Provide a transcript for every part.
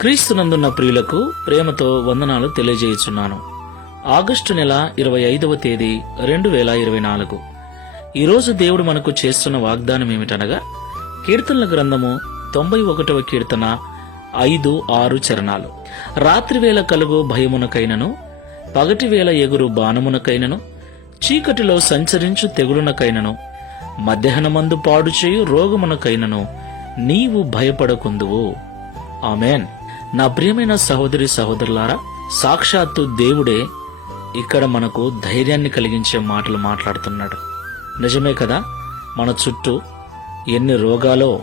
క్రీస్తునందున్న ప్రియులకు ప్రేమతో వందనాలు తెలియజేయుచున్నాను. ఆగస్టు నెల ఇరవై ఐదవ తేదీ రెండు వేల ఇరవై నాలుగు. ఈరోజు దేవుడు మనకు చేస్తున్న వాగ్దానం ఏమిటనగా కీర్తనల గ్రంథము తొంభై ఒకటవ కీర్తన ఐదు ఆరు చరణాలు. రాత్రివేళ కలుగు భయమునకైనను పగటివేళ ఎగురు బాణమునకైనను చీకటిలో సంచరించు తెగులునకైనను మధ్యాహ్నమందు పాడు చేయు రోగమునకైనను నీవు భయపడకుందువు. ఆమెన్. నా ప్రియమైన సహోదరి సహోదరులారా సాక్షాత్తు దేవుడే ఇక్కడ మనకు ధైర్యాన్ని కలిగించే మాటలు మాట్లాడుతున్నాడు. నిజమే కదా? మన చుట్టూ ఎన్ని రోగాలో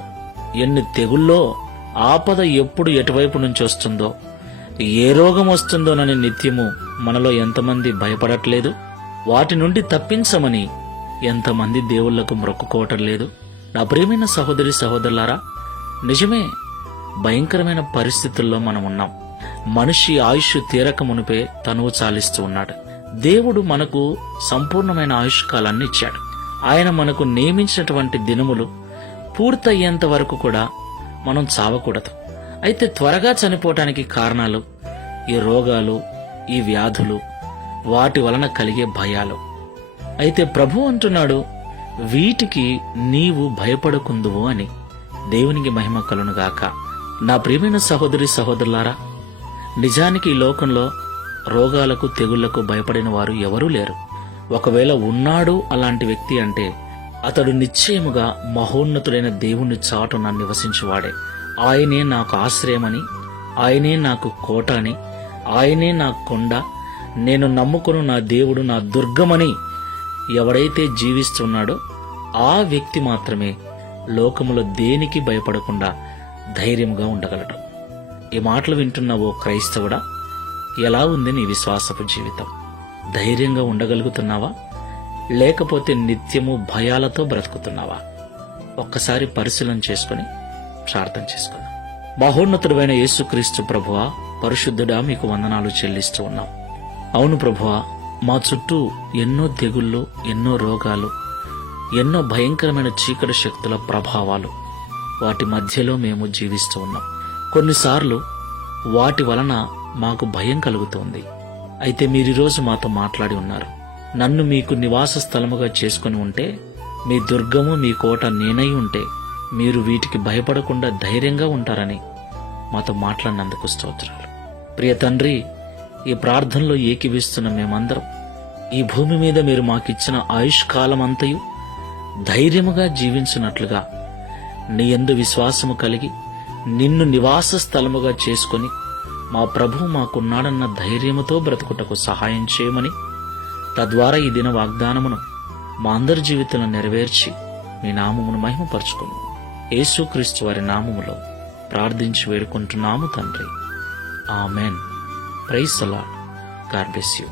ఎన్ని తెగుల్లో ఆపద ఎప్పుడు ఎటువైపు నుంచి వస్తుందో ఏ రోగం వస్తుందోనని నిత్యము మనలో ఎంతమంది భయపడట్లేదు వాటి నుండి తప్పించమని ఎంతమంది దేవుళ్ళకు మొక్కుకోవటం లేదు. నా ప్రియమైన సహోదరి సహోదరులారా నిజమే భయంకరమైన పరిస్థితుల్లో మనం ఉన్నాం. మనిషి ఆయుష్ తీరక మునిపే తనువు చాలిస్తూ ఉన్నాడు. దేవుడు మనకు సంపూర్ణమైన ఆయుష్ కాలాన్ని ఇచ్చాడు. ఆయన మనకు నియమించినటువంటి దినములు పూర్తయ్యేంత వరకు కూడా మనం చావకూడదు. అయితే త్వరగా చనిపోవటానికి కారణాలు ఈ రోగాలు ఈ వ్యాధులు వాటి వలన కలిగే భయాలు. అయితే ప్రభు అంటున్నాడు వీటికి నీవు భయపడకుందువు అని దేవునికి మహిమ కలునుగాక నా ప్రియమైన సహోదరి సహోదరులారా నిజానికి ఈ లోకంలో రోగాలకు తెగుళ్ళకు భయపడిన వారు ఎవరూ లేరు. ఒకవేళ ఉన్నాడు అలాంటి వ్యక్తి అంటే అతడు నిశ్చయముగా మహోన్నతుడైన దేవుని చాటున నివసించువాడే. ఆయనే నాకు ఆశ్రయమని ఆయనే నాకు కోట అని ఆయనే నా కొండ నేను నమ్ముకును నా దేవుడు నా దుర్గమని ఎవడైతే జీవిస్తున్నాడో ఆ వ్యక్తి మాత్రమే లోకములో దేనికి భయపడకుండా ధైర్యంగా ఉండగలడు. ఈ మాటలు వింటున్న ఓ క్రైస్తవుడా ఎలా ఉంది నీ విశ్వాసపు జీవితం? ధైర్యంగా ఉండగలుగుతున్నావా? లేకపోతే నిత్యము భయాలతో బ్రతుకుతున్నావా? ఒక్కసారి పరిశీలన చేసుకుని ప్రార్థన చేసుకుందాం. మహోన్నతుడైన యేసుక్రీస్తు ప్రభువా పరిశుద్ధుడా మీకు వందనాలు చెల్లిస్తూ ఉన్నాం. అవును ప్రభువా మా చుట్టూ ఎన్నో తెగుళ్ళు ఎన్నో రోగాలు ఎన్నో భయంకరమైన చీకటి శక్తుల ప్రభావాలు వాటి మధ్యలో మేము జీవిస్తూ ఉన్నాం. కొన్నిసార్లు వాటి వలన మాకు భయం కలుగుతోంది. అయితే మీరీరోజు మాతో మాట్లాడి ఉన్నారు. నన్ను మీకు నివాస స్థలముగా చేసుకుని ఉంటే మీ దుర్గము మీ కోట నేనై ఉంటే మీరు వీటికి భయపడకుండా ధైర్యంగా ఉంటారని మాతో మాట్లాడినందుకు స్తోత్రాలు. ప్రియ తండ్రి ఈ ప్రార్థనలో ఏకీవిస్తున్న మేమందరం ఈ భూమి మీద మీరు మాకిచ్చిన ఆయుష్ కాలమంతయు ధైర్యముగా జీవించినట్లుగా నీ యందు విశ్వాసము కలిగి నిన్ను నివాస స్థలముగా చేసుకొని మా ప్రభు మాకున్నాడన్న ధైర్యముతో బ్రతుకుటకు సహాయం చేయమని తద్వారా ఈ దిన వాగ్దానమును మా అందరి జీవితంలో నెరవేర్చి మీ నామమును మహిమపరచుకును యేసుక్రీస్తు వారి నామములో ప్రార్థించి వేడుకుంటున్నాము తండ్రి. Amen. Praise the Lord God bless you.